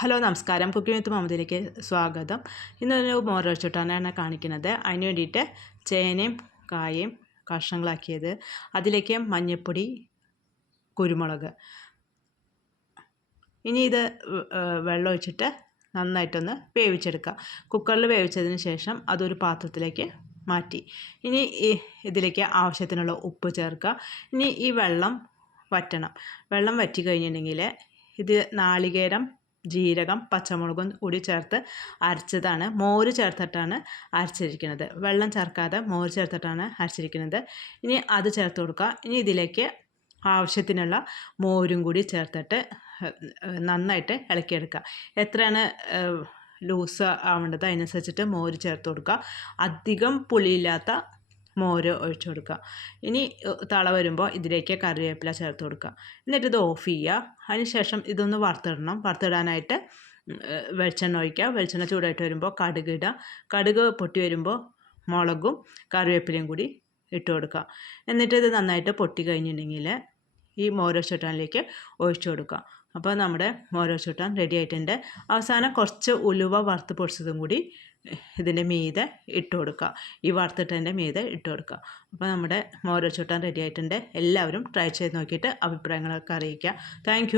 Hello നമസ്കാരം. Cooking വിത്ത് മുഹമ്മദിലേക്ക് സ്വാഗതം. ഇന്നൊരു മോരൊഴിച്ചിട്ടാണ് കാണിക്കുന്നത്. അതിന് വേണ്ടിയിട്ട് ചേനയും കായയും കഷ്ണങ്ങളാക്കിയത്, അതിലേക്ക് മഞ്ഞൾപ്പൊടി, കുരുമുളക്. ഇനി ഇത് വെള്ളം ഒഴിച്ചിട്ട് നന്നായിട്ടൊന്ന് വേവിച്ചെടുക്കുക. കുക്കറിൽ വേവിച്ചതിന് ശേഷം അതൊരു പാത്രത്തിലേക്ക് മാറ്റി. ഇനി ഇതിലേക്ക് ആവശ്യത്തിനുള്ള ഉപ്പ് ചേർക്കുക. ഇനി ഈ വെള്ളം വറ്റണം. വെള്ളം വറ്റി കഴിഞ്ഞിട്ടുണ്ടെങ്കിൽ ഇത് നാളികേരം, ജീരകം, പച്ചമുളകും കൂടി ചേർത്ത് അരച്ചതാണ്. മോര് ചേർത്തിട്ടാണ് അരച്ചിരിക്കുന്നത്. വെള്ളം ചേർക്കാതെ മോര് ചേർത്തിട്ടാണ് അരച്ചിരിക്കുന്നത്. ഇനി അത് ചേർത്ത് കൊടുക്കുക. ഇനി ഇതിലേക്ക് ആവശ്യത്തിനുള്ള മോരും കൂടി ചേർത്തിട്ട് നന്നായിട്ട് ഇളക്കിയെടുക്കുക. എത്രയാണ് ലൂസ് ആവേണ്ടത് അതിനനുസരിച്ചിട്ട് മോര് ചേർത്ത് കൊടുക്കുക. അധികം പുളിയില്ലാത്ത മോര് ഒഴിച്ചു കൊടുക്കുക. ഇനി തള വരുമ്പോൾ ഇതിലേക്ക് കറിവേപ്പില ചേർത്ത് കൊടുക്കുക. എന്നിട്ട് ഇത് ഓഫ് ചെയ്യുക. അതിനുശേഷം ഇതൊന്ന് വറുത്തിടണം. വറുത്തിടാനായിട്ട് വെളിച്ചെണ്ണ ഒഴിക്കുക. വെളിച്ചെണ്ണ ചൂടായിട്ട് വരുമ്പോൾ കടുക് ഇടുക. കടുക് പൊട്ടി വരുമ്പോൾ മുളകും കറിവേപ്പിലയും കൂടി ഇട്ട് കൊടുക്കുക. എന്നിട്ട് ഇത് നന്നായിട്ട് പൊട്ടി കഴിഞ്ഞിട്ടുണ്ടെങ്കിൽ ഈ മോരൊഴിച്ചിട്ടാനിലേക്ക് ഒഴിച്ചു കൊടുക്കുക. അപ്പോൾ നമ്മുടെ മോരൊഴിച്ചിട്ടാൻ റെഡി ആയിട്ടുണ്ട്. അവസാനം കുറച്ച് ഉലുവ വറുത്ത് പൊടിച്ചതും കൂടി ഇതിൻ്റെ മീതെ ഇട്ട് കൊടുക്കുക. ഈ വറുത്തിട്ടതിൻ്റെ മീതെ ഇട്ട് കൊടുക്കുക. അപ്പോൾ നമ്മുടെ മോരൊഴിച്ചിട്ടാൻ റെഡി ആയിട്ടുണ്ട്. എല്ലാവരും ട്രൈ ചെയ്ത് നോക്കിയിട്ട് അഭിപ്രായങ്ങളൊക്കെ അറിയിക്കുക. താങ്ക്